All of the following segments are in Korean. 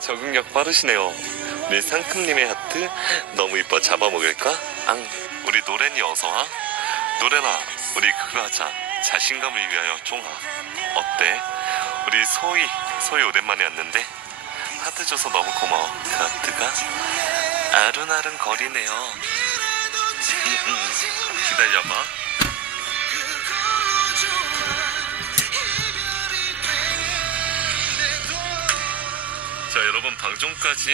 적응력 빠르시네요. 우리 상큼님의 하트 너무 이뻐 잡아먹을까? 앙. 우리 노래니 어서 와. 노래나 우리 그거 하자. 자신감을 위하여 쫑아. 어때? 우리 소희 소희 오랜만에 왔는데 하트 줘서 너무 고마워. 그 하트가 아른아른 거리네요. 음, 음. 기다려봐. 방송까지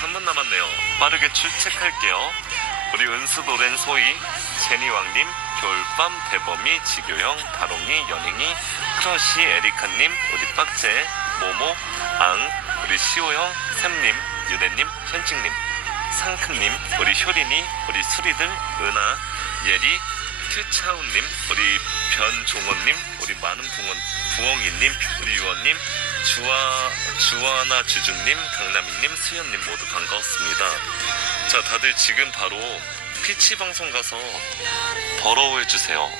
3분 남았네요. 빠르게 출첵할게요. 우리 은수 노랜 소희 제니왕님 겨울밤 대범이 지교형 다롱이 연행이 크러쉬 에리카님 우리 빡제 모모 앙 우리 시호형 샘님 유네님 현직님 상큼님 우리 효린이 우리 수리들 은하 예리 큐차우님 우리 변종원님 우리 많은 부원 부엉이님 우리 유원님 주아 주아나 주주님 강남이님 수현님 모두 반가웠습니다. 자 다들 지금 바로 피치 방송 가서 더러워해 주세요.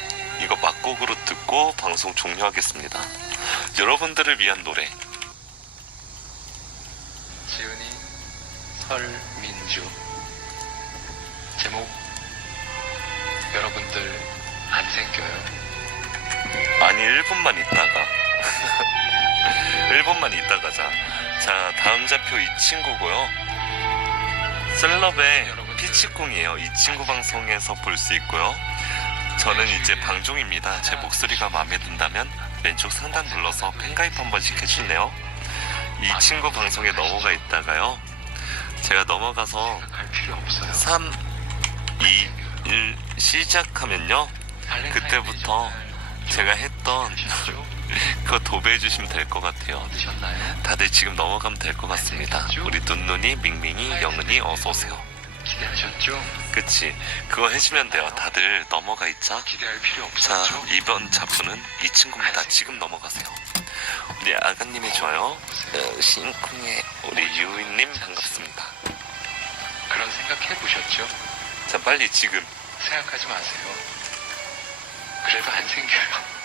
이거 막곡으로 듣고 방송 종료하겠습니다. 여러분들을 위한 노래 지은이 설민주 제목 여러분들 안 생겨요 아니 1분만 있다가 1분만 있다 가자. 자 다음 좌표 이 친구고요. 셀럽의 피치콩이에요. 이 친구 방송에서 볼 수 있고요. 저는 이제 방종입니다. 제 목소리가 마음에 든다면 왼쪽 상단 눌러서 팬가입 한 번씩 해주네요? 이 친구 방송에 넘어가 있다가요. 제가 넘어가서 갈 필요 없어요. 3 2 1 시작하면요. 그때부터 제가 했던 그거 도배해 주시면 될 것 같아요. 드셨나요? 다들 지금 넘어가면 될 것 같습니다. 우리 눈눈이, 밍밍이, 영은이 어서 오세요. 기대하셨죠? 그치? 그거 해주면 돼요. 다들 넘어가 있자. 기대할 필요 자, 없었죠? 이번 작품은 이 친구입니다. 지금 넘어가세요. 우리 아가님이 좋아요. 어, 신쿵의 우리 유인님 반갑습니다. 그런 생각 해보셨죠? 자, 빨리 지금. 생각하지 마세요 그래도 안 생겨요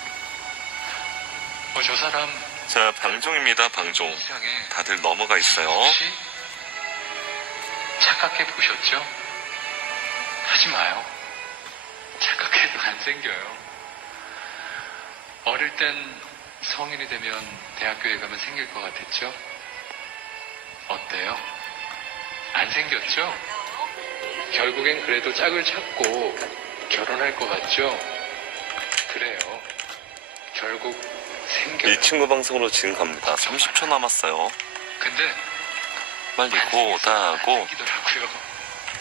어, 저 사람 자, 방종입니다. 방종. 다들 넘어가 있어요. 혹시 착각해 보셨죠? 하지 마요. 착각해도 안 생겨요. 어릴 땐 성인이 되면 대학교에 가면 생길 것 같았죠? 어때요? 안 생겼죠? 결국엔 그래도 짝을 찾고 결혼할 것 같죠? 그래요. 결국 생겨요. 이 친구 방송으로 지금 갑니다. 30초 남았어요. 근데 빨리 안 고다고 생기더라고요.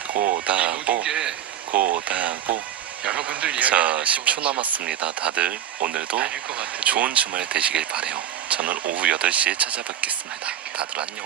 고다고 모든 게 고다고 여러분들 이야기 자 10초 남았습니다 다들 오늘도 아닐 것 같아요. 좋은 주말 되시길 바래요 저는 오후 8시에 찾아뵙겠습니다 다들 안녕